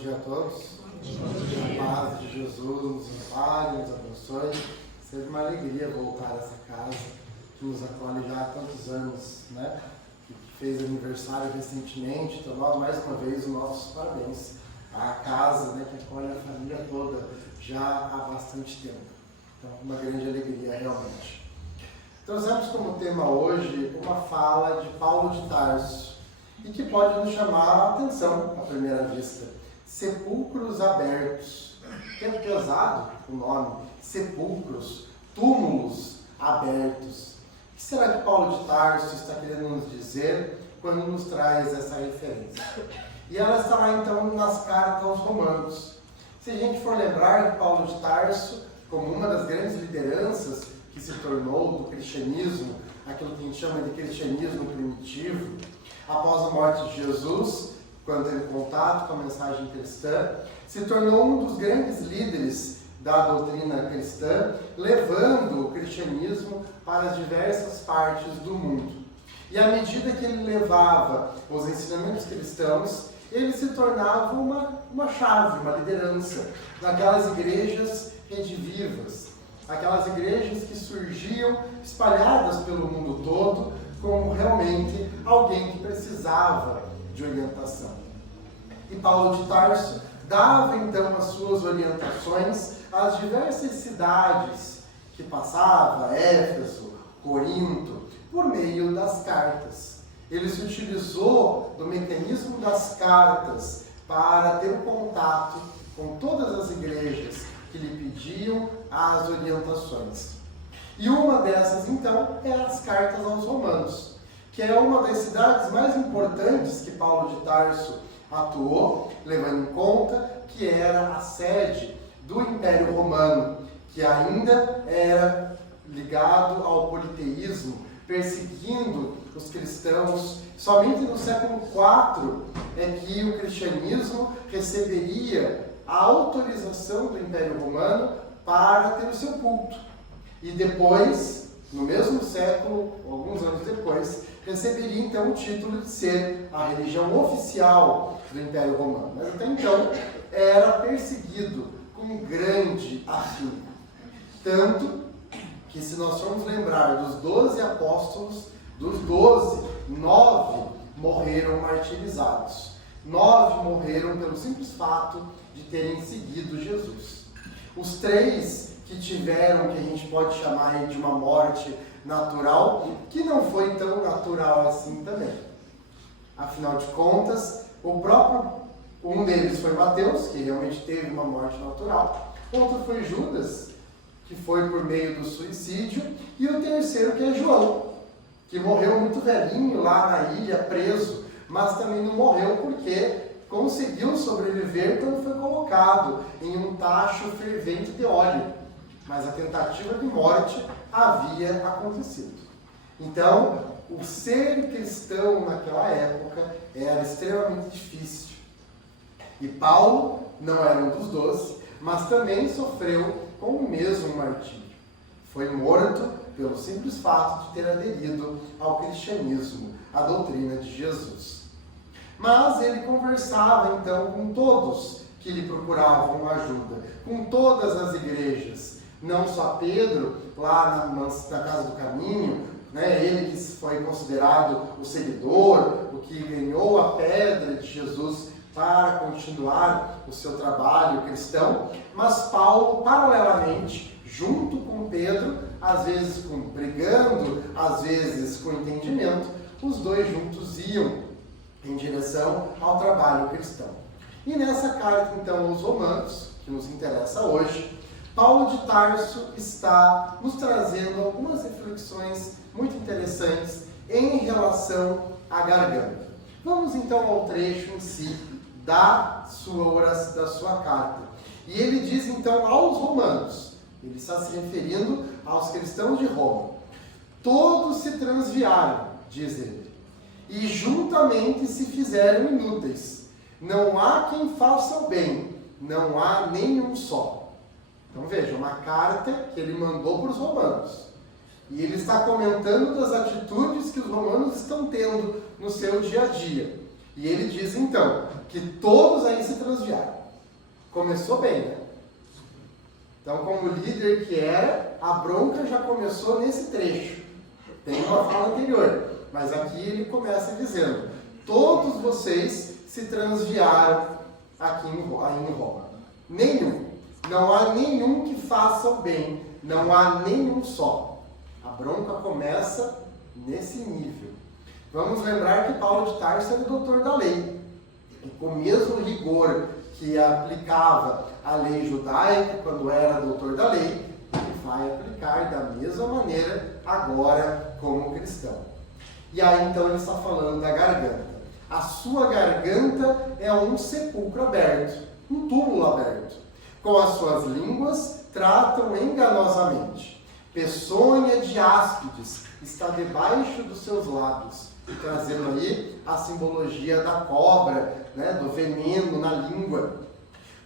dia a todos. A paz de Jesus nos ampare, nos abençoe. Sempre uma alegria voltar a essa casa que nos acolhe já há tantos anos, né? Que fez aniversário recentemente. Então, mais uma vez, os nossos parabéns à casa, né, que acolhe a família toda já há bastante tempo. Então, uma grande alegria realmente. Trouxemos como tema hoje uma fala de Paulo de Tarso e que pode nos chamar a atenção à primeira vista. Sepulcros abertos. Que é pesado o nome. Sepulcros, túmulos abertos. O que será que Paulo de Tarso está querendo nos dizer quando nos traz essa referência? E ela está lá então nas cartas aos Romanos. Se a gente for lembrar de Paulo de Tarso como uma das grandes lideranças que se tornou do cristianismo, aquilo que a gente chama de cristianismo primitivo, após a morte de Jesus, quando teve contato com a mensagem cristã, se tornou um dos grandes líderes da doutrina cristã, levando o cristianismo para as diversas partes do mundo. E à medida que ele levava os ensinamentos cristãos, ele se tornava uma chave, uma liderança naquelas igrejas redivivas, aquelas igrejas que surgiam espalhadas pelo mundo todo, como realmente alguém que precisava de orientação. E Paulo de Tarso dava então as suas orientações às diversas cidades que passava, Éfeso, Corinto, por meio das cartas. Ele se utilizou do mecanismo das cartas para ter contato com todas as igrejas que lhe pediam as orientações. E uma dessas, então, é as cartas aos Romanos, que é uma das cidades mais importantes que Paulo de Tarso atuou, levando em conta que era a sede do Império Romano, que ainda era ligado ao politeísmo, perseguindo os cristãos. Somente no século IV é que o cristianismo receberia a autorização do Império Romano para ter o seu culto. E depois, no mesmo século, alguns anos depois, receberia então o título de ser a religião oficial do Império Romano. Mas até então era perseguido com grande afinco. Tanto que, se nós formos lembrar dos 12 apóstolos, dos 12, 9 morreram martirizados. 9 morreram pelo simples fato de terem seguido Jesus. Os 3 que tiveram, que a gente pode chamar de uma morte natural, que não foi tão natural assim também. Afinal de contas, um deles foi Mateus, que realmente teve uma morte natural. Outro foi Judas, que foi por meio do suicídio. E o terceiro, que é João, que morreu muito velhinho lá na ilha, preso, mas também não morreu porque conseguiu sobreviver, então foi colocado em um tacho fervente de óleo. Mas a tentativa de morte havia acontecido. Então, o ser cristão naquela época era extremamente difícil. E Paulo não era um dos 12, mas também sofreu com o mesmo martírio. Foi morto pelo simples fato de ter aderido ao cristianismo, à doutrina de Jesus. Mas ele conversava então com todos que lhe procuravam ajuda, com todas as igrejas. Não só Pedro, lá na Casa do Caminho, né, ele que foi considerado o seguidor, o que ganhou a pedra de Jesus para continuar o seu trabalho cristão, mas Paulo, paralelamente, junto com Pedro, às vezes brigando, às vezes com entendimento, os dois juntos iam em direção ao trabalho cristão. E nessa carta, então, aos Romanos, que nos interessa hoje, Paulo de Tarso está nos trazendo algumas reflexões muito interessantes em relação à garganta. Vamos então ao trecho em si da sua carta. E ele diz então aos romanos, ele está se referindo aos cristãos de Roma: todos se transviaram, diz ele, e juntamente se fizeram inúteis. Não há quem faça o bem, não há nenhum só. Então veja, uma carta que ele mandou para os romanos. E ele está comentando das atitudes que os romanos estão tendo no seu dia a dia. E ele diz então que todos aí se transviaram. Começou bem, né? Então, como líder que era, a bronca já começou nesse trecho. Tem uma fala anterior, mas aqui ele começa dizendo: todos vocês se transviaram aqui em Roma. Nenhum. Não há nenhum que faça o bem. Não há nenhum só. A bronca começa nesse nível. Vamos lembrar que Paulo de Tarso era doutor da lei. E com o mesmo rigor que aplicava a lei judaica quando era doutor da lei, ele vai aplicar da mesma maneira agora como cristão. E aí então ele está falando da garganta. A sua garganta é um sepulcro aberto, um túmulo aberto. Com as suas línguas tratam enganosamente. Peçonha de áspides está debaixo dos seus lábios, trazendo aí a simbologia da cobra, né, do veneno na língua,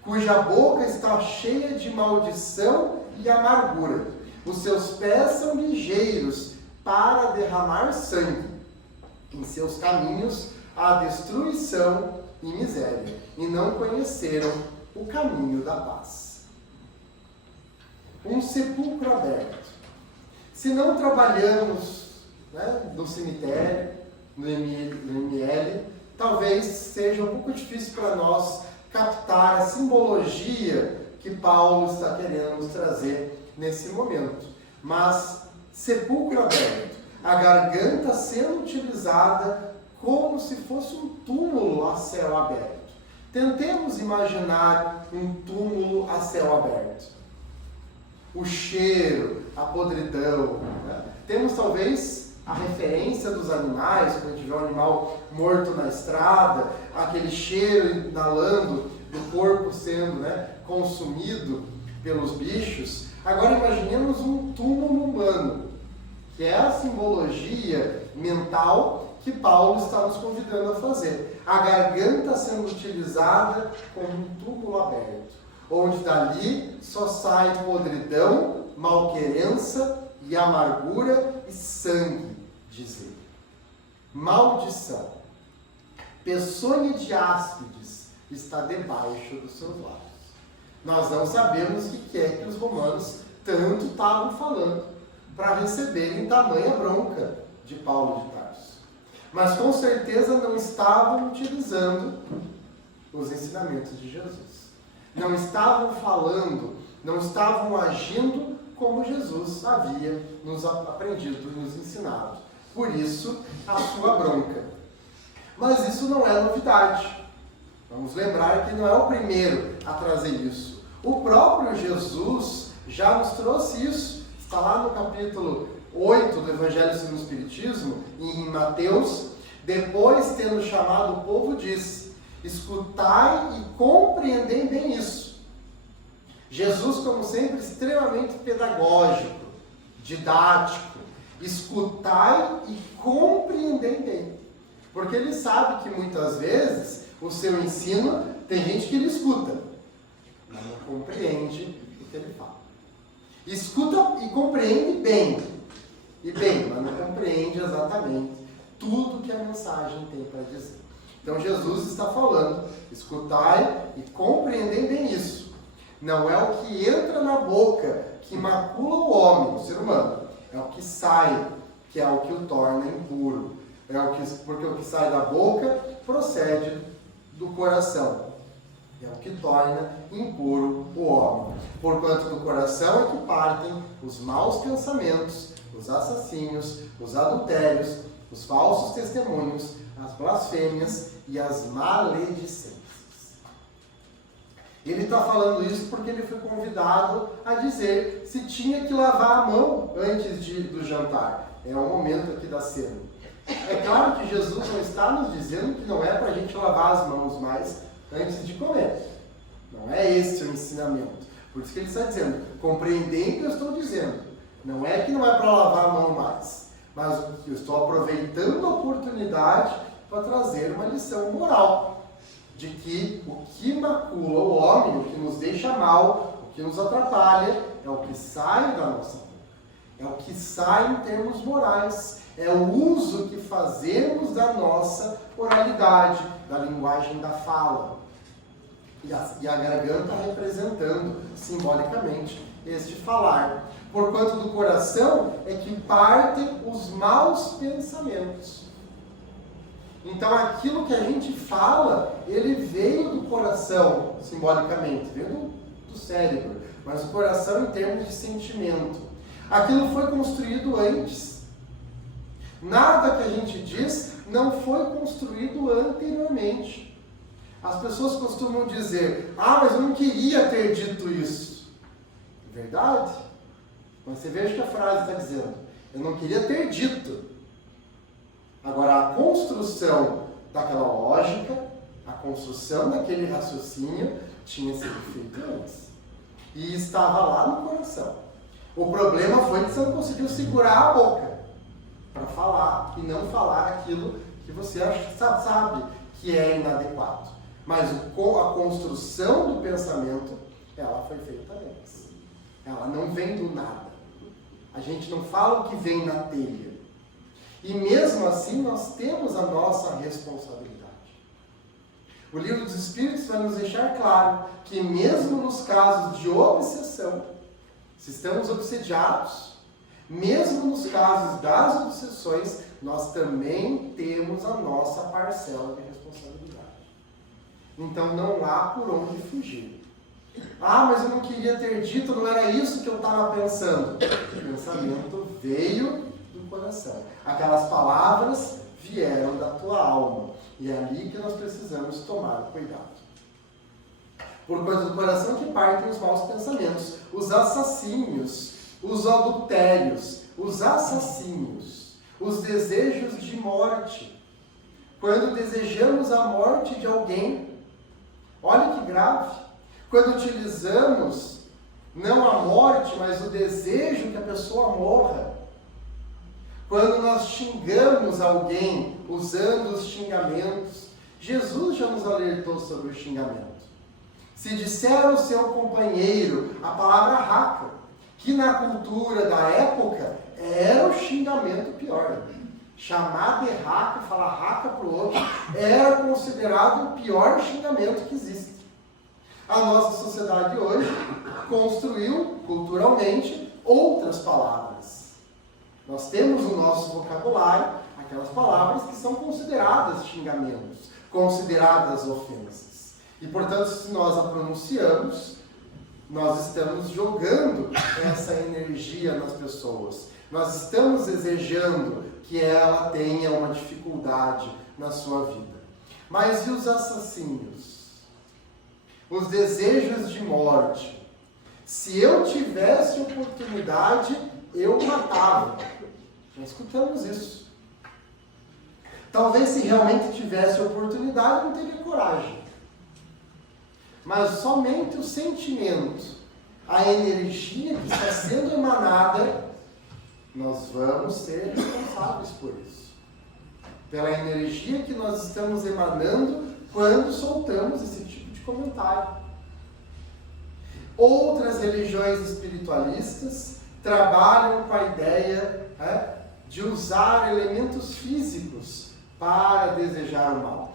cuja boca está cheia de maldição e amargura. Os seus pés são ligeiros para derramar sangue. Em seus caminhos há destruição e miséria, e não conheceram o caminho da paz. Um sepulcro aberto. Se não trabalhamos, né, no cemitério, no ML, talvez seja um pouco difícil para nós captar a simbologia que Paulo está querendo nos trazer nesse momento. Mas sepulcro aberto, a garganta sendo utilizada como se fosse um túmulo a céu aberto. Tentemos imaginar um túmulo a céu aberto. O cheiro, a podridão, né? Temos talvez a referência dos animais, quando tiver um animal morto na estrada, aquele cheiro inalando do corpo sendo, né, consumido pelos bichos. Agora imaginemos um túmulo humano, que é a simbologia mental que Paulo está nos convidando a fazer. A garganta sendo utilizada como um túmulo aberto, onde dali só sai podridão, malquerença e amargura e sangue, diz ele. Maldição. Peçonha de áspides está debaixo dos seus lábios. Nós não sabemos o que é que os romanos tanto estavam falando para receberem tamanha bronca de Paulo de Tarso. Mas com certeza não estavam utilizando os ensinamentos de Jesus. Não estavam falando, não estavam agindo como Jesus havia nos aprendido e nos ensinado. Por isso, a sua bronca. Mas isso não é novidade. Vamos lembrar que não é o primeiro a trazer isso. O próprio Jesus já nos trouxe isso. Está lá no capítulo 8 do Evangelho segundo o Espiritismo, em Mateus. Depois, tendo chamado o povo, diz: escutai e compreendei bem isso. Jesus, como sempre, extremamente pedagógico, didático. Escutai e compreendei bem. Porque ele sabe que muitas vezes o seu ensino, tem gente que ele escuta, mas não compreende o que ele fala. Escuta e compreende bem. E bem, mas não compreende exatamente tudo que a mensagem tem para dizer. Então Jesus está falando: escutai e compreendem bem isso. Não é o que entra na boca que macula o homem, o ser humano. É o que sai, que é o que o torna impuro. Porque o que sai da boca procede do coração. É o que torna impuro o homem. Porquanto do coração é que partem os maus pensamentos, os assassínios, os adultérios, os falsos testemunhos, as blasfêmias e as maledicências. Ele está falando isso porque ele foi convidado a dizer se tinha que lavar a mão antes do jantar. É o momento aqui da cena. É claro que Jesus não está nos dizendo que não é para a gente lavar as mãos mais antes de comer. Não é esse o ensinamento. Por isso que ele está dizendo: compreendem o que eu estou dizendo. Não é que não é para lavar a mão mais, mas eu estou aproveitando a oportunidade para trazer uma lição moral. De que o que macula o homem, o que nos deixa mal, o que nos atrapalha, é o que sai da nossa boca. É o que sai em termos morais. É o uso que fazemos da nossa oralidade, da linguagem da fala. E a garganta representando simbolicamente este falar. Porquanto do coração é que partem os maus pensamentos. Então aquilo que a gente fala, ele veio do coração, simbolicamente, veio do cérebro, mas o coração em termos de sentimento. Aquilo foi construído antes. Nada que a gente diz não foi construído anteriormente. As pessoas costumam dizer, mas eu não queria ter dito isso. Verdade? Mas você veja o que a frase está dizendo. Eu não queria ter dito. Agora, a construção daquela lógica, a construção daquele raciocínio, tinha sido feita antes. E estava lá no coração. O problema foi que você não conseguiu segurar a boca para falar e não falar aquilo que você sabe que é inadequado. Mas a construção do pensamento, ela foi feita antes. Ela não vem do nada. A gente não fala o que vem na telha. E mesmo assim, nós temos a nossa responsabilidade. O Livro dos Espíritos vai nos deixar claro que mesmo nos casos de obsessão, se estamos obsediados, mesmo nos casos das obsessões, nós também temos a nossa parcela de responsabilidade. Então não há por onde fugir. Mas eu não queria ter dito, não era isso que eu estava pensando. O pensamento veio do coração. Aquelas palavras vieram da tua alma. E é ali que nós precisamos tomar cuidado. Por coisa do coração que partem os maus pensamentos, os assassínios, os adultérios, os assassínios, os desejos de morte. Quando desejamos a morte de alguém, olha que grave. Quando utilizamos não a morte, mas o desejo que a pessoa morra. Quando nós xingamos alguém usando os xingamentos, Jesus já nos alertou sobre o xingamento. Se disser ao seu companheiro a palavra raca, que na cultura da época era o xingamento pior. Chamar de raca, falar raca para o outro, era considerado o pior xingamento que existe. A nossa sociedade hoje construiu, culturalmente, outras palavras. Nós temos no nosso vocabulário aquelas palavras que são consideradas xingamentos, consideradas ofensas. E, portanto, se nós a pronunciamos, nós estamos jogando essa energia nas pessoas. Nós estamos desejando que ela tenha uma dificuldade na sua vida. Mas e os assassínios? Os desejos de morte? Se eu tivesse oportunidade, eu matava. Já escutamos isso. Talvez se realmente tivesse oportunidade, não teria coragem. Mas somente o sentimento, a energia que está sendo emanada, nós vamos ser responsáveis por isso. Pela energia que nós estamos emanando quando soltamos esse tipo de comentário. Outras religiões espiritualistas trabalham com a ideia de usar elementos físicos para desejar o mal.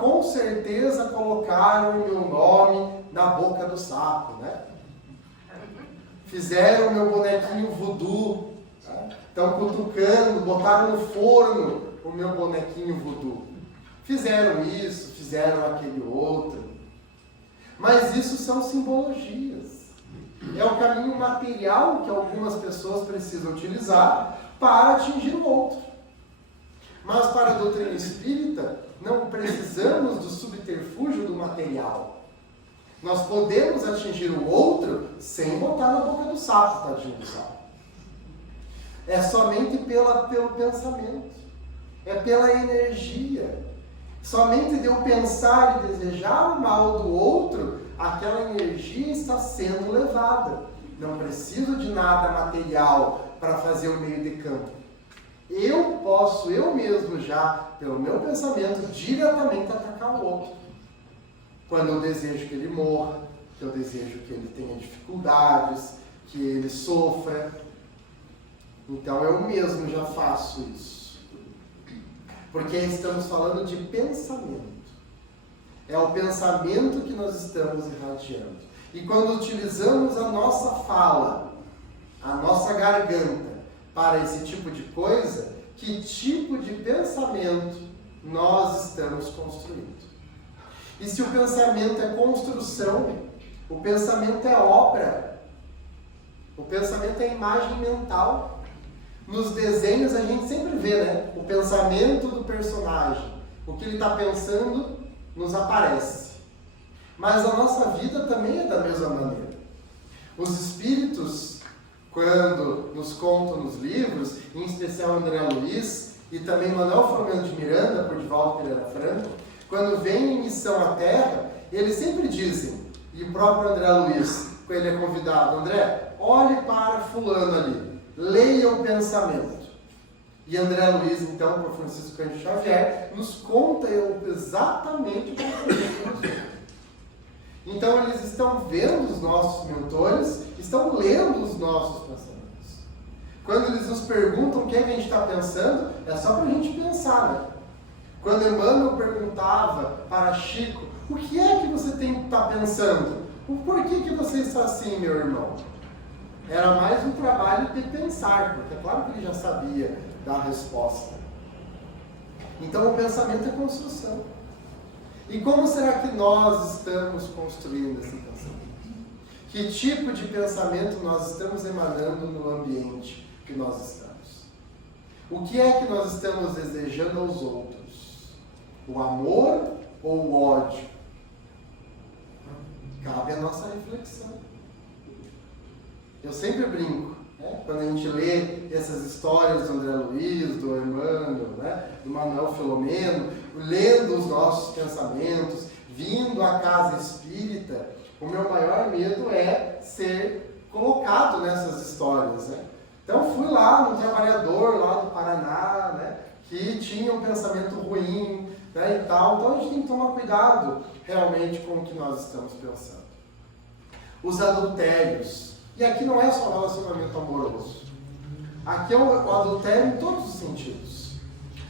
Com certeza colocaram o meu nome na boca do sapo, né? Fizeram o meu bonequinho voodoo, estão cutucando, botaram no forno o meu bonequinho voodoo. Fizeram isso, fizeram aquele outro. Mas isso são simbologias. É o caminho material que algumas pessoas precisam utilizar para atingir o outro. Mas para a doutrina espírita, não precisamos do subterfúgio do material. Nós podemos atingir o outro sem botar na boca do sapo, tadinho do sapo. É somente pelo pensamento. É pela energia. Somente de eu pensar e desejar o mal do outro, aquela energia está sendo levada. Não preciso de nada material para fazer o meio de campo. Eu posso, eu mesmo já, pelo meu pensamento, diretamente atacar o outro. Quando eu desejo que ele morra, que eu desejo que ele tenha dificuldades, que ele sofra. Então eu mesmo já faço isso. Porque estamos falando de pensamento. é o pensamento que nós estamos irradiando. E quando utilizamos a nossa fala, a nossa garganta, para esse tipo de coisa, que tipo de pensamento nós estamos construindo? E se o pensamento é construção, o pensamento é obra, o pensamento é imagem mental. Nos desenhos a gente sempre vê, né? O pensamento do personagem, o que ele está pensando nos aparece. Mas a nossa vida também é da mesma maneira. Os espíritos, quando nos contam nos livros, em especial André Luiz e também Manuel Filomeno de Miranda, por Divaldo Pereira Franco, quando vêm em missão à Terra, eles sempre dizem, e o próprio André Luiz, quando ele é convidado, André, olhe para fulano ali, leia o pensamento. E André Luiz, então, por Francisco Cândido Xavier, nos conta exatamente o pensamento. Então eles estão vendo os nossos mentores, estão lendo os nossos pensamentos. Quando eles nos perguntam o que é que a gente está pensando, é só para a gente pensar, né? Quando Emmanuel perguntava para Chico, o que é que você está pensando? Por que você está assim, meu irmão? Era mais um trabalho de pensar, porque é claro que ele já sabia da resposta. Então o pensamento é construção. E como será que nós estamos construindo esse pensamento? Que tipo de pensamento nós estamos emanando no ambiente que nós estamos? O que é que nós estamos desejando aos outros? O amor ou o ódio? Cabe a nossa reflexão. Eu sempre brinco, né? Quando a gente lê essas histórias do André Luiz, do Emmanuel, né? Do Manuel Filomeno, lendo os nossos pensamentos, vindo à casa espírita, o meu maior medo é ser colocado nessas histórias, né? Então fui lá no trabalhador lá do Paraná, né? Que tinha um pensamento ruim, né? E tal. Então a gente tem que tomar cuidado realmente com o que nós estamos pensando. Os adultérios. E aqui não é só relacionamento amoroso. Aqui é o adultério em todos os sentidos.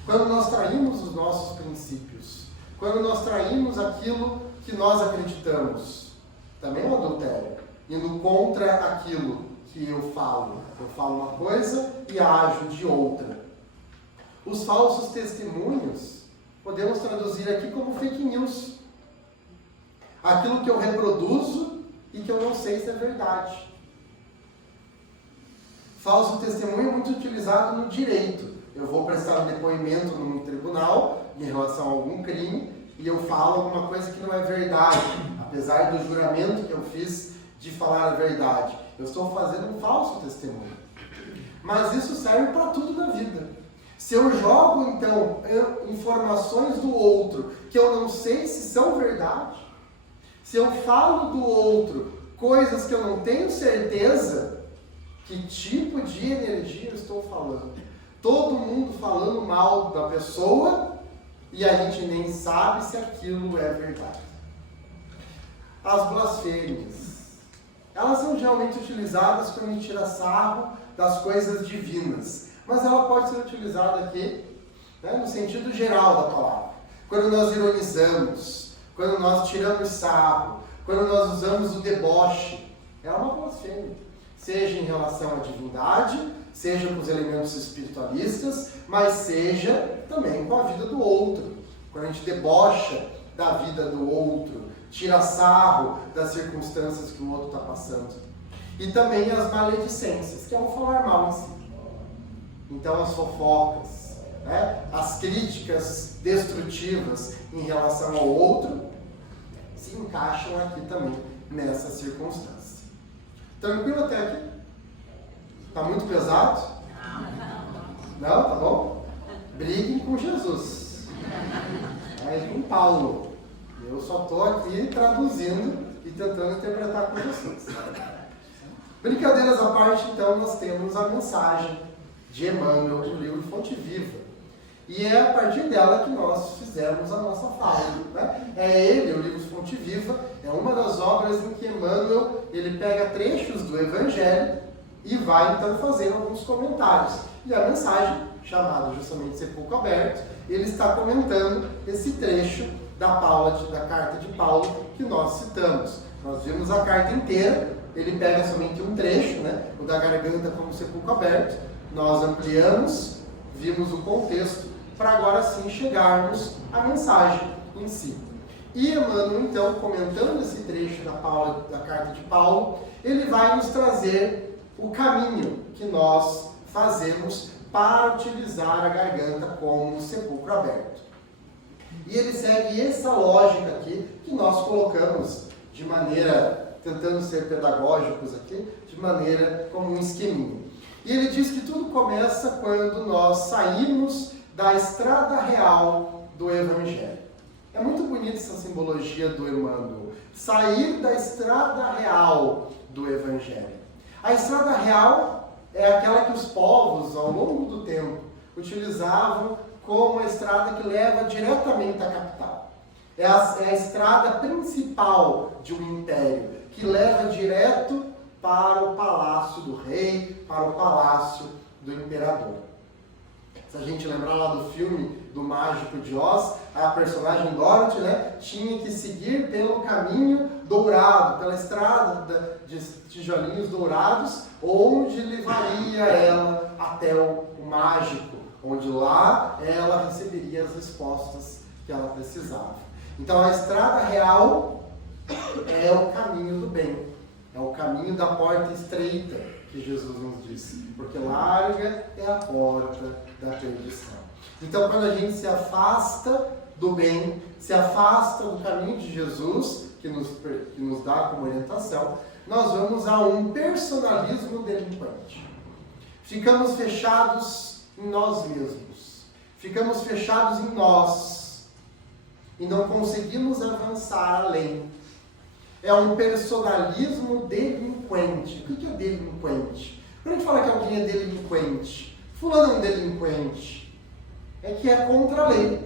Quando nós traímos os nossos princípios, quando nós traímos aquilo que nós acreditamos, também é um adultério. Indo contra aquilo que eu falo. Eu falo uma coisa e ajo de outra. Os falsos testemunhos, podemos traduzir aqui como fake news. Aquilo que eu reproduzo e que eu não sei se é verdade. Falso testemunho é muito utilizado no direito. Eu vou prestar um depoimento num tribunal em relação a algum crime e eu falo alguma coisa que não é verdade, apesar do juramento que eu fiz de falar a verdade. Eu estou fazendo um falso testemunho. Mas isso serve para tudo na vida. Se eu jogo, então, informações do outro que eu não sei se são verdade, se eu falo do outro coisas que eu não tenho certeza, que tipo de energia eu estou falando? Todo mundo falando mal da pessoa e a gente nem sabe se aquilo é verdade. As blasfêmias. Elas são geralmente utilizadas quando a gente tira sarro das coisas divinas. Mas ela pode ser utilizada aqui, né, no sentido geral da palavra. Quando nós ironizamos, quando nós tiramos sarro, quando nós usamos o deboche, é uma blasfêmia. Seja em relação à divindade, seja com os elementos espiritualistas, mas seja também com a vida do outro. Quando a gente debocha da vida do outro, tira sarro das circunstâncias que o outro está passando. E também as maledicências, que é o falar mal em si. Então as fofocas, né? As críticas destrutivas em relação ao outro, se encaixam aqui também nessa circunstância. Tranquilo até aqui? Está muito pesado? Não? Tá bom? Briguem com Jesus. Mas com Paulo. Eu só estou aqui traduzindo e tentando interpretar com Jesus. Brincadeiras à parte, então, nós temos a mensagem de Emmanuel do livro Fonte Viva. E é a partir dela que nós fizemos a nossa fala, né? É ele, o livro Fonte Viva, é uma das obras em que Emmanuel ele pega trechos do Evangelho e vai então fazendo alguns comentários. E a mensagem, chamada justamente Sepulcro Aberto, ele está comentando esse trecho da carta de Paulo que nós citamos. Nós vimos a carta inteira, ele pega somente um trecho, né? O da garganta como sepulcro aberto. Nós ampliamos, vimos o contexto, para agora sim chegarmos à mensagem em si. E Emmanuel, então, comentando esse trecho da carta de Paulo, ele vai nos trazer o caminho que nós fazemos para utilizar a garganta como sepulcro aberto. E ele segue essa lógica aqui que nós colocamos de maneira, tentando ser pedagógicos aqui, de maneira como um esqueminha. E ele diz que tudo começa quando nós saímos da estrada real do Evangelho. É muito bonita essa simbologia do Emmanuel. Sair da estrada real do Evangelho. A estrada real é aquela que os povos, ao longo do tempo, utilizavam como a estrada que leva diretamente à capital. É a estrada principal de um império, que leva direto para o palácio do rei, para o palácio do imperador. Se a gente lembrar lá do filme do Mágico de Oz, a personagem Dorothy, né, tinha que seguir pelo caminho dourado, pela estrada de tijolinhos dourados, onde levaria ela até o mágico, onde lá ela receberia as respostas que ela precisava. Então a estrada real é o caminho do bem, é o caminho da porta estreita que Jesus nos disse, porque larga é a porta da perdição. Então quando a gente se afasta do bem, se afasta do caminho de Jesus, que nos dá como orientação, nós vamos a um personalismo delinquente. Ficamos fechados em nós mesmos, ficamos fechados em nós e não conseguimos avançar além. É um personalismo delinquente. O que é delinquente? Quando a gente fala que alguém é delinquente, fulano é um delinquente, é que é contra a lei.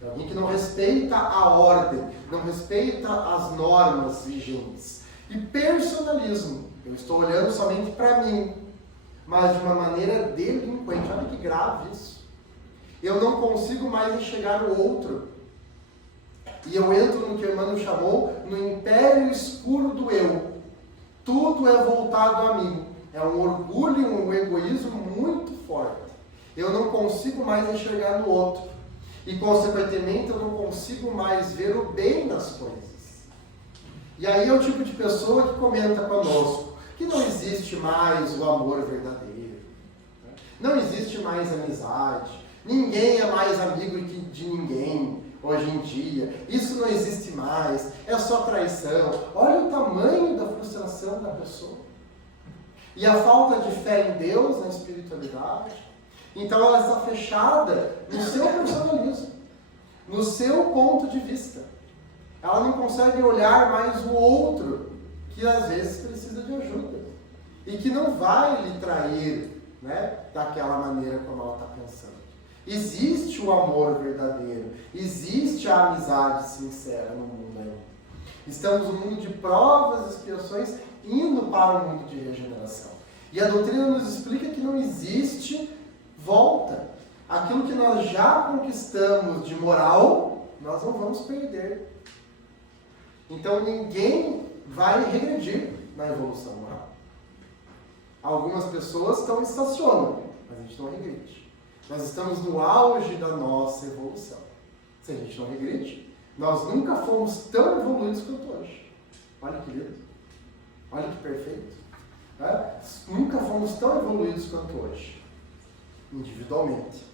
É alguém que não respeita a ordem, não respeita as normas vigentes. E personalismo, eu estou olhando somente para mim, mas de uma maneira delinquente. Olha que grave isso. Eu não consigo mais enxergar o outro. E eu entro no que Emmanuel chamou no império escuro do eu. Tudo é voltado a mim. É um orgulho, um egoísmo muito forte. Eu não consigo mais enxergar no outro. E, consequentemente, eu não consigo mais ver o bem das coisas. E aí é o tipo de pessoa que comenta conosco que não existe mais o amor verdadeiro. Não existe mais amizade. Ninguém é mais amigo de ninguém hoje em dia. Isso não existe mais. É só traição. Olha o tamanho da frustração da pessoa. E a falta de fé em Deus, na espiritualidade. Então ela está fechada no seu personalismo, no seu ponto de vista. Ela não consegue olhar mais o outro, que às vezes precisa de ajuda. E que não vai lhe trair, né, daquela maneira como ela está pensando. Existe o amor verdadeiro, existe a amizade sincera no mundo ainda. Estamos num mundo de provas e expiações, indo para um mundo de regeneração. E a doutrina nos explica que não existe volta. Aquilo que nós já conquistamos de moral, nós não vamos perder. Então ninguém vai regredir na evolução moral. Algumas pessoas estacionam, mas a gente não regride. Nós estamos no auge da nossa evolução. Se a gente não regride, nós nunca fomos tão evoluídos quanto hoje. Olha que lindo. Olha que perfeito. Nunca fomos tão evoluídos quanto hoje. Individualmente,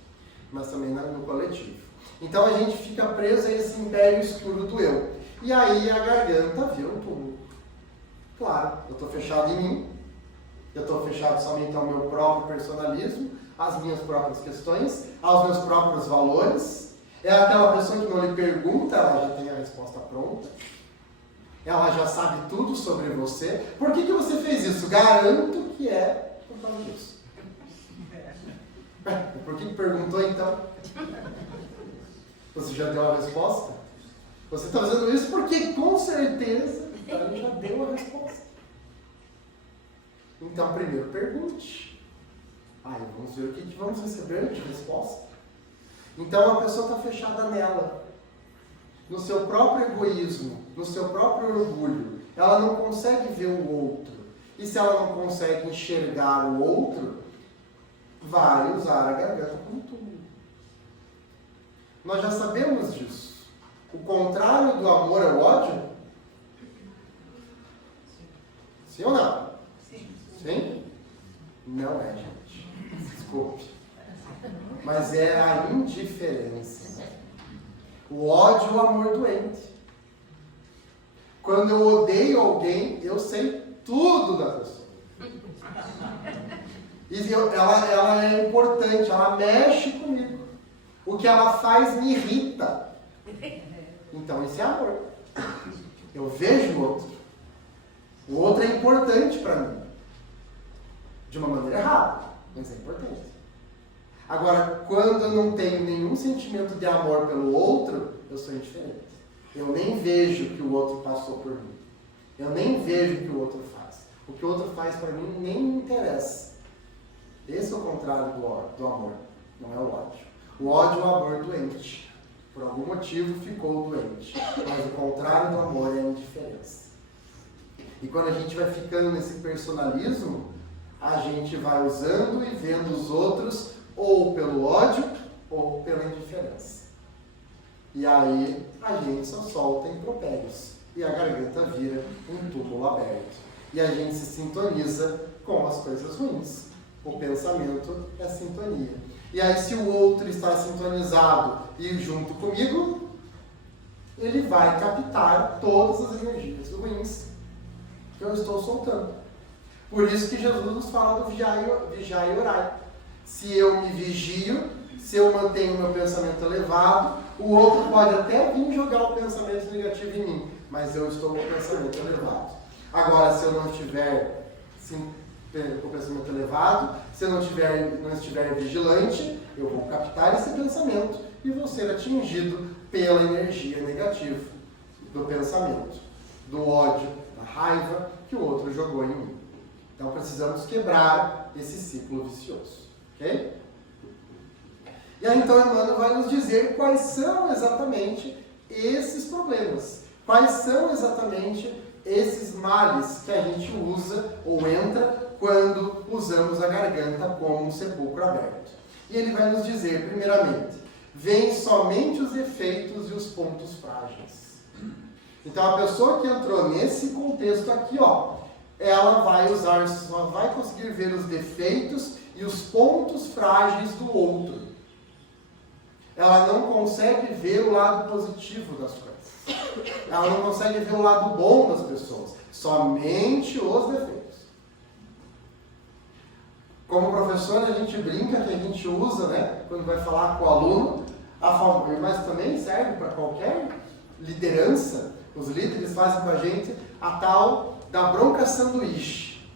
mas também no coletivo. Então a gente fica preso a esse império escuro do eu. E aí a garganta vira um túmulo. Claro, eu estou fechado em mim, eu estou fechado somente ao meu próprio personalismo, às minhas próprias questões, aos meus próprios valores. É aquela pessoa que não lhe pergunta, ela já tem a resposta pronta. Ela já sabe tudo sobre você. Por que você fez isso? Garanto que é por causa disso. Por que perguntou então? Você já deu a resposta? Você está fazendo isso porque com certeza ele já deu a resposta. Então primeiro pergunte. Vamos ver o que vamos receber de resposta. Então a pessoa está fechada nela. no seu próprio egoísmo, no seu próprio orgulho, ela não consegue ver o outro. E se ela não consegue enxergar o outro, vai usar a garganta como túmulo. Nós já sabemos disso. O contrário do amor é o ódio? Sim ou não? Sim. Sim? Não é, gente. Desculpe. Mas é a indiferença. O ódio é o amor doente. Quando eu odeio alguém, eu sei tudo da pessoa. E ela é importante, ela mexe comigo. O que ela faz me irrita. Então isso é amor. Eu vejo o outro. O outro é importante para mim. De uma maneira errada, mas é importante. Agora, quando eu não tenho nenhum sentimento de amor pelo outro, eu sou indiferente. Eu nem vejo o que o outro passou por mim. Eu nem vejo o que o outro faz. O que o outro faz para mim nem me interessa. Esse é o contrário do amor, não é o ódio. O ódio é o amor doente. Por algum motivo ficou doente. Mas o contrário do amor é a indiferença. E quando a gente vai ficando nesse personalismo, a gente vai usando e vendo os outros ou pelo ódio ou pela indiferença. E aí a gente só solta impropérios. E a garganta vira um túmulo aberto. E a gente se sintoniza com as coisas ruins. O pensamento é sintonia. E aí se o outro está sintonizado e junto comigo, ele vai captar todas as energias ruins que eu estou soltando. Por isso que Jesus nos fala do vigiai e orai. Se eu me vigio, se eu mantenho o meu pensamento elevado, o outro pode até vir jogar o pensamento negativo em mim, mas eu estou com o pensamento elevado. Agora, se eu não estiver com o pensamento elevado, se eu não estiver vigilante, eu vou captar esse pensamento e vou ser atingido pela energia negativa do pensamento, do ódio, da raiva que o outro jogou em mim. Então precisamos quebrar esse ciclo vicioso. Ok? E aí então Emmanuel vai nos dizer quais são exatamente esses problemas. Quais são exatamente esses males que a gente usa ou entra quando usamos a garganta como um sepulcro aberto. E ele vai nos dizer, primeiramente, vêm somente os efeitos e os pontos frágeis. Então a pessoa que entrou nesse contexto aqui, ela só vai conseguir ver os defeitos e os pontos frágeis do outro. Ela não consegue ver o lado positivo das coisas. Ela não consegue ver o lado bom das pessoas. Somente os defeitos. Como professor, a gente brinca que a gente usa, quando vai falar com o aluno, mas também serve para qualquer liderança. Os líderes fazem com a gente a tal da bronca sanduíche.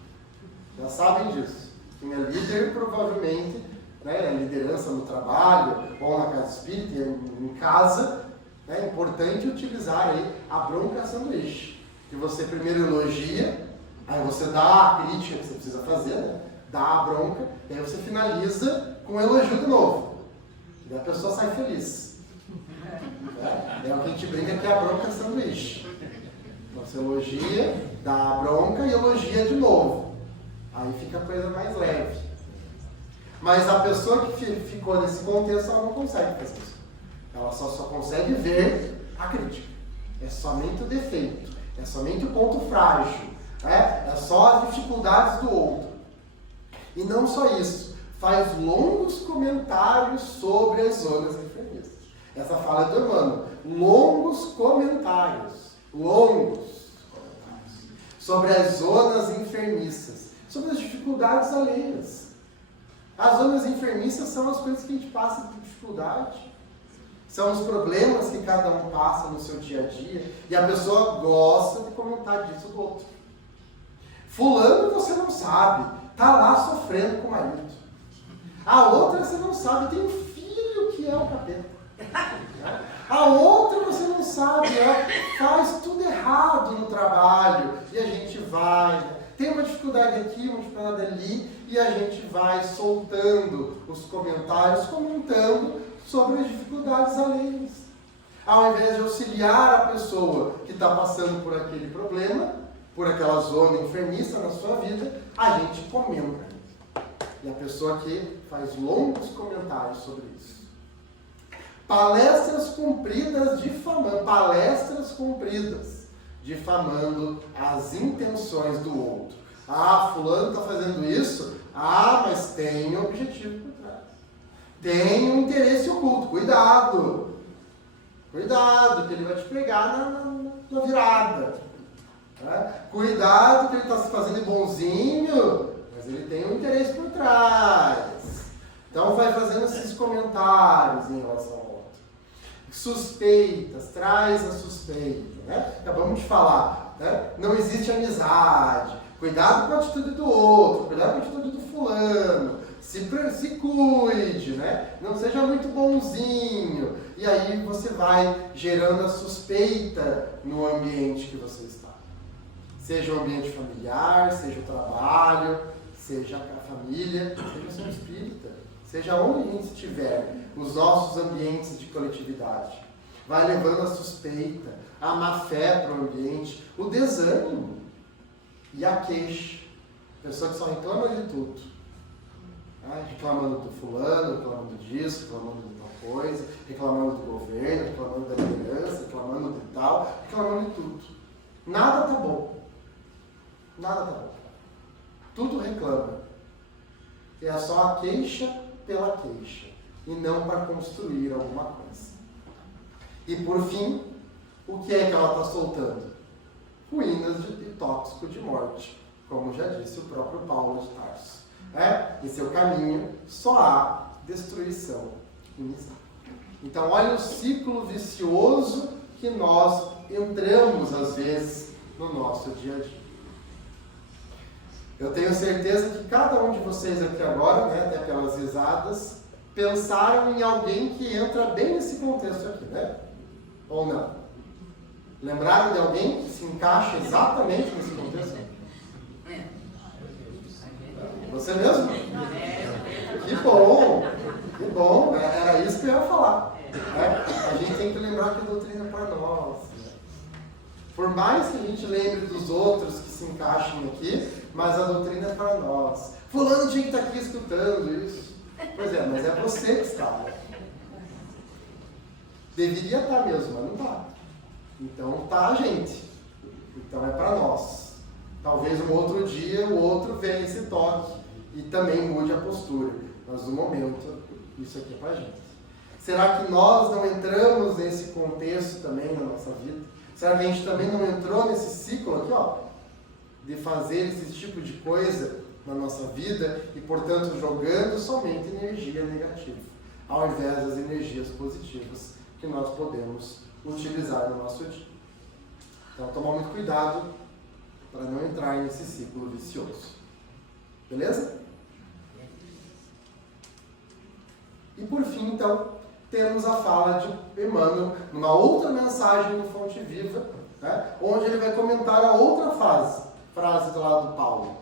Já sabem disso. Quem é líder, provavelmente, a liderança no trabalho, ou na casa espírita, em casa, é importante utilizar aí a bronca sanduíche. Que você primeiro elogia, aí você dá a crítica que você precisa fazer, dá a bronca, e aí você finaliza com um elogio de novo. E a pessoa sai feliz. É o que a gente brinca que é a bronca sanduíche. Então você elogia, dá a bronca e elogia de novo. Aí fica a coisa mais leve. Mas a pessoa que ficou nesse contexto, ela não consegue fazer isso. Ela só consegue ver a crítica. É somente o defeito. É somente o ponto frágil. É só as dificuldades do outro. E não só isso. Faz longos comentários sobre as zonas enfermizas. Essa fala é do Emmanuel. Longos comentários. Sobre as zonas enfermiças. Sobre as dificuldades alheias. As zonas enfermiças são as coisas que a gente passa de dificuldade. São os problemas que cada um passa no seu dia a dia. E a pessoa gosta de comentar disso do outro. Fulano você não sabe. Está lá sofrendo com o marido. A outra você não sabe. Tem um filho que é o capeta. A outra você não sabe. Faz tudo errado no trabalho. E a gente vai... Tem uma dificuldade aqui, uma dificuldade ali, e a gente vai soltando os comentários, comentando sobre as dificuldades alheias. Ao invés de auxiliar a pessoa que está passando por aquele problema, por aquela zona enfermiça na sua vida, a gente comenta. E a pessoa aqui faz longos comentários sobre isso. Palestras compridas difamando as intenções do outro. Ah, fulano está fazendo isso? Ah, mas tem objetivo por trás. Tem um interesse oculto. Cuidado! Cuidado, que ele vai te pegar na virada. Cuidado, que ele está se fazendo bonzinho, mas ele tem um interesse por trás. Então vai fazendo esses comentários em relação ao outro. Suspeitas, traz a suspeita. Acabamos de falar. Não existe amizade. Cuidado com a atitude do outro, cuidado com a atitude do fulano. Se cuide, Não seja muito bonzinho. E aí você vai gerando a suspeita no ambiente que você está. Seja o ambiente familiar, seja o trabalho, seja a família, seja o seu espírita, seja onde a gente estiver, os nossos ambientes de coletividade. Vai levando a suspeita, a má fé para o ambiente, o desânimo e a queixa. Pessoa que só reclama de tudo. Reclamando do fulano, reclamando disso, reclamando de tal coisa, reclamando do governo, reclamando da liderança, reclamando de tal, reclamando de tudo. Nada tá bom. Nada tá bom. Tudo reclama. É só a queixa pela queixa e não para construir alguma coisa. E por fim, o que é que ela está soltando? Ruínas e tóxico de morte, como já disse o próprio Paulo de Tarso. Em seu caminho só há destruição e miséria. Então olha o ciclo vicioso que nós entramos às vezes no nosso dia a dia. Eu tenho certeza que cada um de vocês aqui agora, até pelas risadas, pensaram em alguém que entra bem nesse contexto aqui, Ou não? Lembraram de alguém que se encaixa exatamente nesse contexto? Você mesmo? Que bom! Que bom! Era isso que eu ia falar. A gente tem que lembrar que a doutrina é para nós. Por mais que a gente lembre dos outros que se encaixem aqui, mas a doutrina é para nós. Fulano tinha que estar aqui escutando isso. Pois é, mas é você que está. Deveria estar mesmo, mas não está. Então tá a gente. Então é para nós. Talvez um outro dia o outro venha e se toque e também mude a postura. Mas no momento, isso aqui é para a gente. Será que nós não entramos nesse contexto também na nossa vida? Será que a gente também não entrou nesse ciclo aqui, de fazer esse tipo de coisa na nossa vida e, portanto, jogando somente energia negativa, ao invés das energias positivas que nós podemos utilizar no nosso dia? Então, tomar muito cuidado para não entrar nesse ciclo vicioso. Beleza? E por fim, então, temos a fala de Emmanuel, numa outra mensagem no Fonte Viva, onde ele vai comentar a outra frase do lado do Paulo.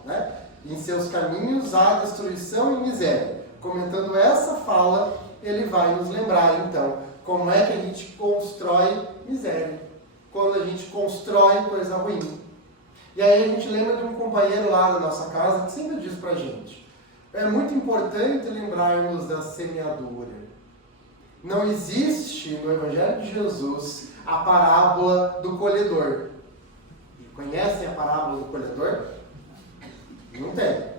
Em seus caminhos há destruição e miséria. Comentando essa fala, ele vai nos lembrar, então, como é que a gente constrói miséria, quando a gente constrói coisa ruim. E aí a gente lembra de um companheiro lá na nossa casa que sempre diz pra gente: é muito importante lembrarmos da semeadura. Não existe no Evangelho de Jesus a parábola do colhedor. Conhecem a parábola do colhedor? Não tem.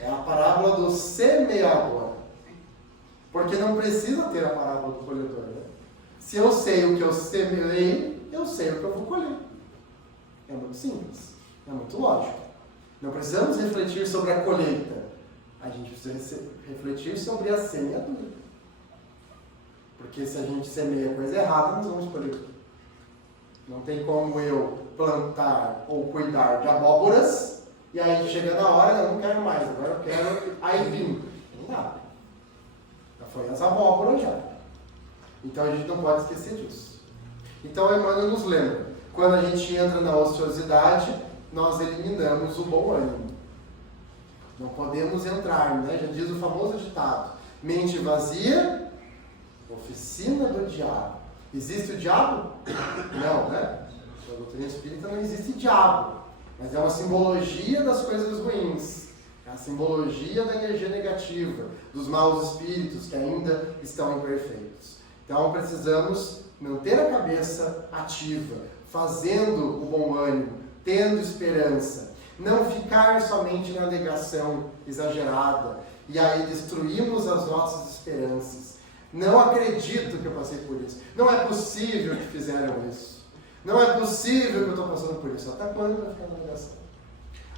É a parábola do semeador. Porque não precisa ter a parábola do colhedor. Se eu sei o que eu semeei, eu sei o que eu vou colher. É muito simples. É muito lógico. Não precisamos refletir sobre a colheita. A gente precisa refletir sobre a semeadura. Porque se a gente semeia coisa errada, nós vamos colher. Não tem como eu plantar ou cuidar de abóboras e aí chega na hora, eu não quero mais, agora eu quero aipim. Não dá. Já foi as abóboras já. Então a gente não pode esquecer disso. Então Emmanuel nos lembra, quando a gente entra na ociosidade, nós eliminamos o bom ânimo. Não podemos entrar, Já diz o famoso ditado: mente vazia, oficina do diabo. Existe o diabo? Não, né? Na doutrina espírita não existe diabo, mas é uma simbologia das coisas ruins. É a simbologia da energia negativa, dos maus espíritos que ainda estão imperfeitos. Então precisamos manter a cabeça ativa, fazendo o bom ânimo, tendo esperança. Não ficar somente na negação exagerada e aí destruímos as nossas esperanças. Não acredito que eu passei por isso. Não é possível que fizeram isso. Não é possível que eu estou passando por isso. Até quando vai ficar na negação?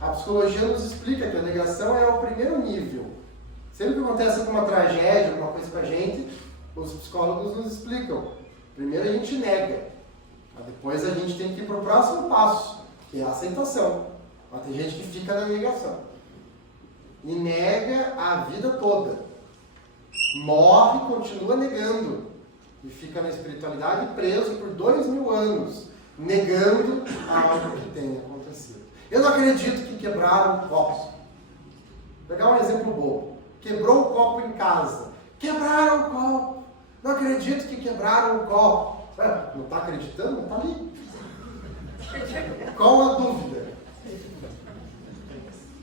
A psicologia nos explica que a negação é o primeiro nível. Sempre que acontece alguma tragédia, alguma coisa com a gente, os psicólogos nos explicam. Primeiro a gente nega. Depois a gente tem que ir para o próximo passo, que é a aceitação. Mas tem gente que fica na negação. E nega a vida toda. Morre e continua negando. E fica na espiritualidade preso por 2000 anos, negando algo que tenha acontecido. Eu não acredito que quebraram o copo. Vou pegar um exemplo bobo. Quebrou o copo em casa. Quebraram o copo. Não acredito que quebraram o copo. Não está acreditando? Está ali. Qual a dúvida?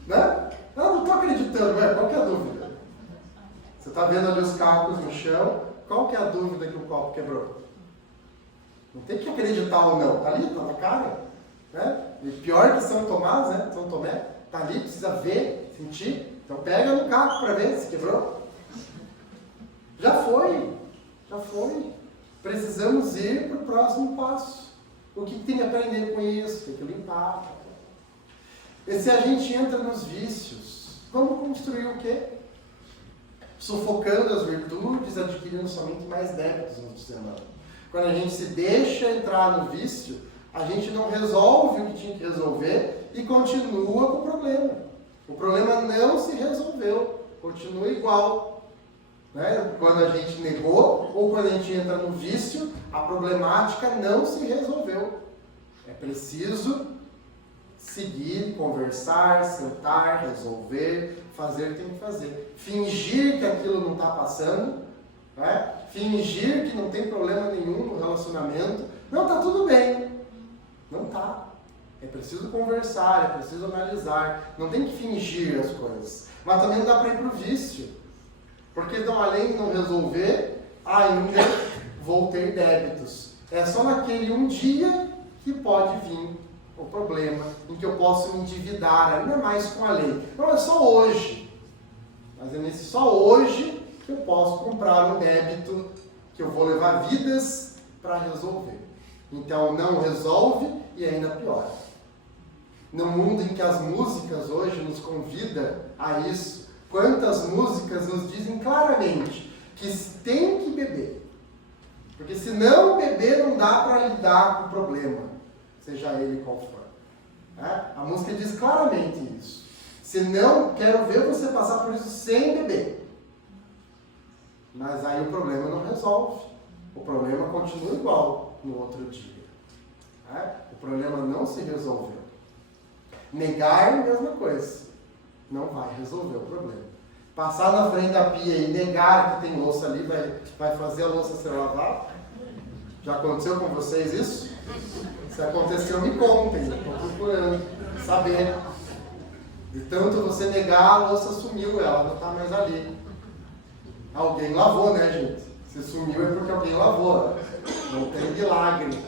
Né? Não estou acreditando. Qual que é a dúvida? Você está vendo ali os cálculos no chão. Qual que é a dúvida que o copo quebrou? Não tem que acreditar ou não. Está ali, está na cara. Né? E pior que São Tomás, né? São Tomé, está ali, precisa ver, sentir. Então pega no caco para ver se quebrou. Já foi. Precisamos ir para o próximo passo. O que tem que aprender com isso? Tem que limpar. E se a gente entra nos vícios, como construir o quê? Sufocando as virtudes, adquirindo somente mais débitos no ser humano. Quando a gente se deixa entrar no vício, a gente não resolve o que tinha que resolver e continua com o problema. O problema não se resolveu, continua igual. Né? Quando a gente negou ou quando a gente entra no vício, a problemática não se resolveu. É preciso seguir, conversar, sentar, resolver, fazer o que tem que fazer. Fingir que aquilo não está passando, né? Fingir que não tem problema nenhum no relacionamento. Não, está tudo bem. Não está. É preciso conversar, é preciso analisar. Não tem que fingir as coisas. Mas também não dá para ir para o vício. Porque então, além de não resolver, ainda vou ter débitos. É só naquele um dia que pode vir o problema, em que eu posso me endividar, ainda mais com a lei. Não é só hoje. Mas é nesse só hoje que eu posso comprar um débito que eu vou levar vidas para resolver. Então não resolve e ainda piora. No mundo em que as músicas hoje nos convidam a isso, quantas músicas nos dizem claramente que tem que beber. Porque se não beber não dá para lidar com o problema, seja ele qual for. A música diz claramente isso. Se não, quero ver você passar por isso sem beber. Mas aí o problema não resolve. O problema continua igual no outro dia. O problema não se resolveu. Negar é a mesma coisa. Não vai resolver o problema. Passar na frente da pia e negar que tem louça ali vai fazer a louça ser lavada? Já aconteceu com vocês isso? Se aconteceu, me contem. Estou procurando saber. De tanto você negar, a louça sumiu, ela não está mais ali. Alguém lavou, né, gente? Se sumiu é porque alguém lavou. Não tem milagre.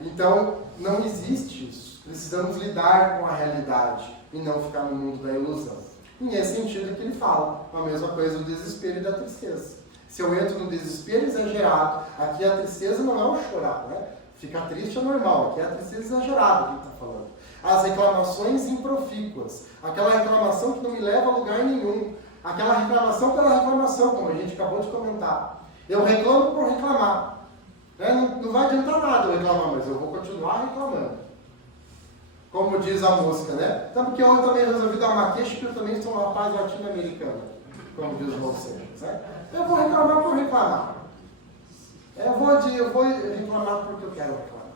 Então, não existe isso. Precisamos lidar com a realidade e não ficar no mundo da ilusão. E é esse sentido que ele fala. A mesma coisa do desespero e da tristeza. Se eu entro no desespero exagerado, aqui a tristeza não é o chorar, né? Ficar triste é normal, aqui é a tristeza exagerada que ele está falando. As reclamações improfícuas, aquela reclamação que não me leva a lugar nenhum, aquela reclamação pela reclamação, como a gente acabou de comentar. Eu reclamo por reclamar. Né? Não vai adiantar nada eu reclamar, mas eu vou continuar reclamando. Como diz a música, né? Então, porque eu também resolvi dar uma queixa, porque eu também sou um rapaz latino-americano, como diz você. Certo? Eu vou reclamar por reclamar. Eu vou reclamar porque eu quero reclamar.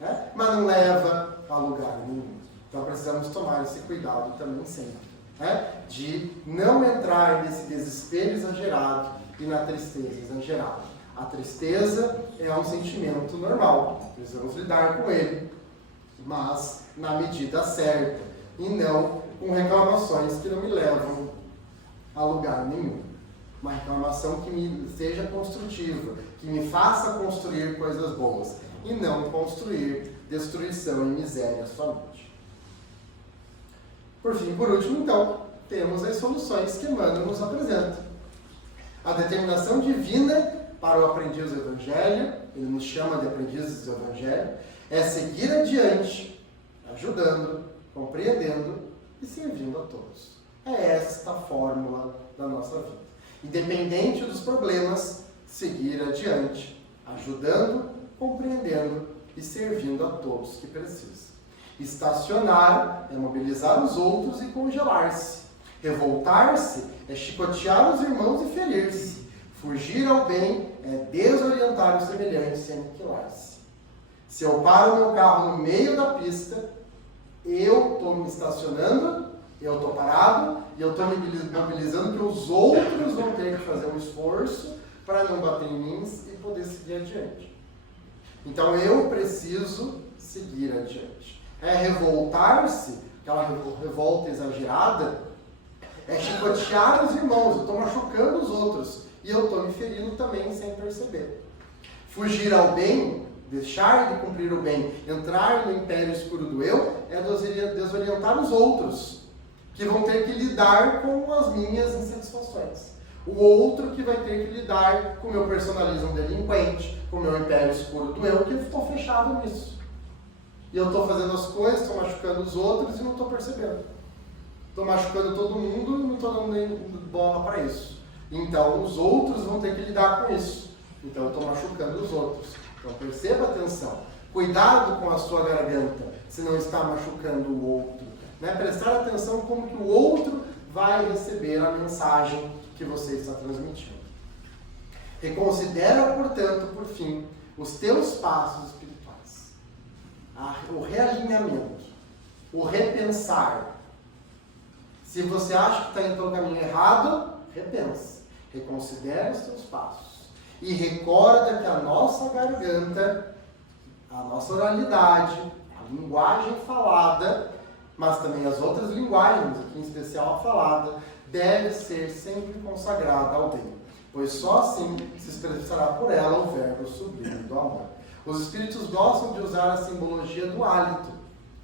Né? Mas não leva a lugar nenhum. Então precisamos tomar esse cuidado também sempre. Né? De não entrar nesse desespero exagerado e na tristeza exagerada. A tristeza é um sentimento normal, precisamos lidar com ele, mas na medida certa, e não com reclamações que não me levam a lugar nenhum. Uma reclamação que me seja construtiva, que me faça construir coisas boas, e não construir destruição e miséria somente. Por fim, por último, então, temos as soluções que Emmanuel nos apresenta. A determinação divina para o aprendiz do Evangelho, ele nos chama de aprendizes do Evangelho, é seguir adiante, ajudando, compreendendo e servindo a todos. É esta a fórmula da nossa vida. Independente dos problemas, seguir adiante, ajudando, compreendendo e servindo a todos que precisam. Estacionar é mobilizar os outros e congelar-se. Revoltar-se é chicotear os irmãos e ferir-se. Fugir ao bem é desorientar os semelhantes e aniquilar-se. Se eu paro meu carro no meio da pista, eu estou me estacionando, eu estou parado e eu estou me mobilizando que os outros vão ter que fazer um esforço para não bater em mim e poder seguir adiante. Então eu preciso seguir adiante. É revoltar-se, aquela revolta exagerada, é chicotear os irmãos, eu estou machucando os outros e eu estou me ferindo também sem perceber. Fugir ao bem, deixar de cumprir o bem, entrar no império escuro do eu, é desorientar os outros, que vão ter que lidar com as minhas insatisfações. O outro que vai ter que lidar com o meu personalismo delinquente, com o meu império escuro do eu, que eu estou fechado nisso. E eu estou fazendo as coisas, estou machucando os outros e não estou percebendo. Estou machucando todo mundo e não estou dando nem bola para isso. Então os outros vão ter que lidar com isso. Então eu estou machucando os outros. Então perceba atenção. Cuidado com a sua garganta, se não está machucando o outro. Né? Prestar atenção como que o outro vai receber a mensagem que você está transmitindo. Reconsidera, portanto, por fim, os teus passos espirituais. O realinhamento, o repensar. Se você acha que está indo pelo caminho errado, repense. Reconsidere os teus passos. E recorda que a nossa garganta, a nossa oralidade, a linguagem falada, mas também as outras linguagens, aqui em especial a falada, deve ser sempre consagrada ao bem, pois só assim se expressará por ela o verbo sublime do amor. Os espíritos gostam de usar a simbologia do hálito,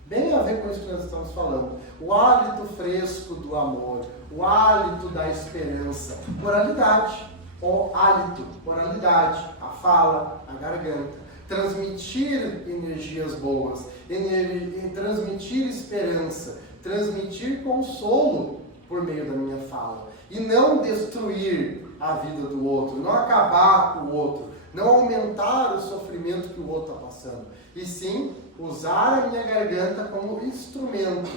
bem a ver com isso que nós estamos falando. O hálito fresco do amor, o hálito da esperança, oralidade, o hálito, oralidade, a fala, a garganta. Transmitir energias boas, transmitir esperança, transmitir consolo por meio da minha fala. E não destruir a vida do outro, não acabar com o outro, não aumentar o sofrimento que o outro está passando. E sim, usar a minha garganta como instrumento.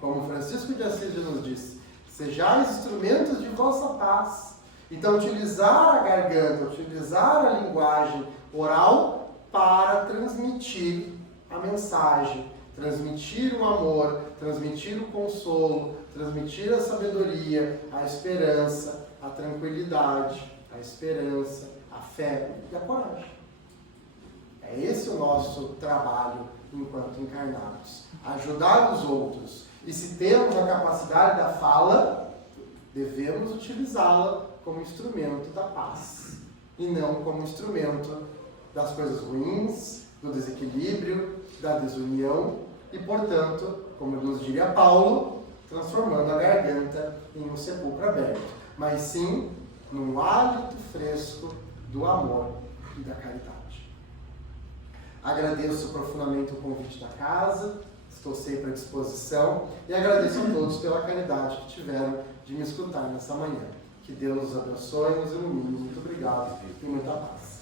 Como Francisco de Assis nos disse, sejais instrumentos de vossa paz. Então, utilizar a garganta, utilizar a linguagem oral para transmitir a mensagem, transmitir o amor, transmitir o consolo, transmitir a sabedoria, a esperança, a tranquilidade, a esperança, a fé e a coragem. É esse o nosso trabalho enquanto encarnados. Ajudar os outros. E se temos a capacidade da fala, devemos utilizá-la como instrumento da paz. E não como instrumento das coisas ruins, do desequilíbrio, da desunião. E, portanto, como nos diria Paulo, transformando a garganta em um sepulcro aberto. Mas sim, num hálito fresco do amor e da caridade. Agradeço profundamente o convite da casa, estou sempre à disposição e agradeço a todos pela caridade que tiveram de me escutar nessa manhã. Que Deus os abençoe e nos ilumine. Muito obrigado e muita paz.